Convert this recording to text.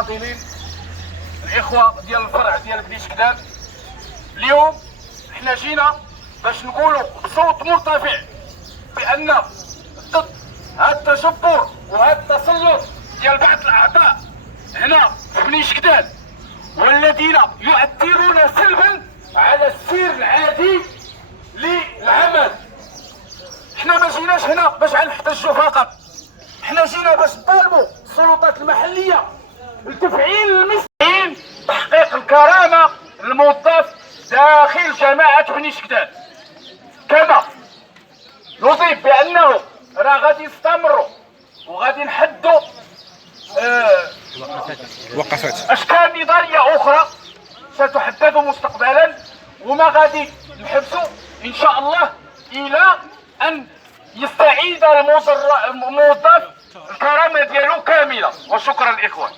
الفاضلين الاخوه ديال الفرع ديال بني شكدان، اليوم حنا جينا باش نقولوا بصوت مرتفع بان ضد هذا التجبر وهذا التسلط ديال بعض الاعضاء هنا في بني شكدان، والذين يؤثرون سلبا على السير العادي للعمل. حنا ما جيناش هنا باش نحتجوا فقط، حنا جينا باش نطالبوا السلطات المحليه بتفعيل المسؤولين تحقيق الكرامه للموظف داخل جماعه بني شكدان. كما نضيف بانه راه غادي يستمروا وغادي نحدوا وقفات اشكال نضاليه اخرى ستحدد مستقبلا، وما غادي نحبسوا ان شاء الله الى ان يستعيد الموظف الكرامه ديالو كامله. وشكرا الاخوان.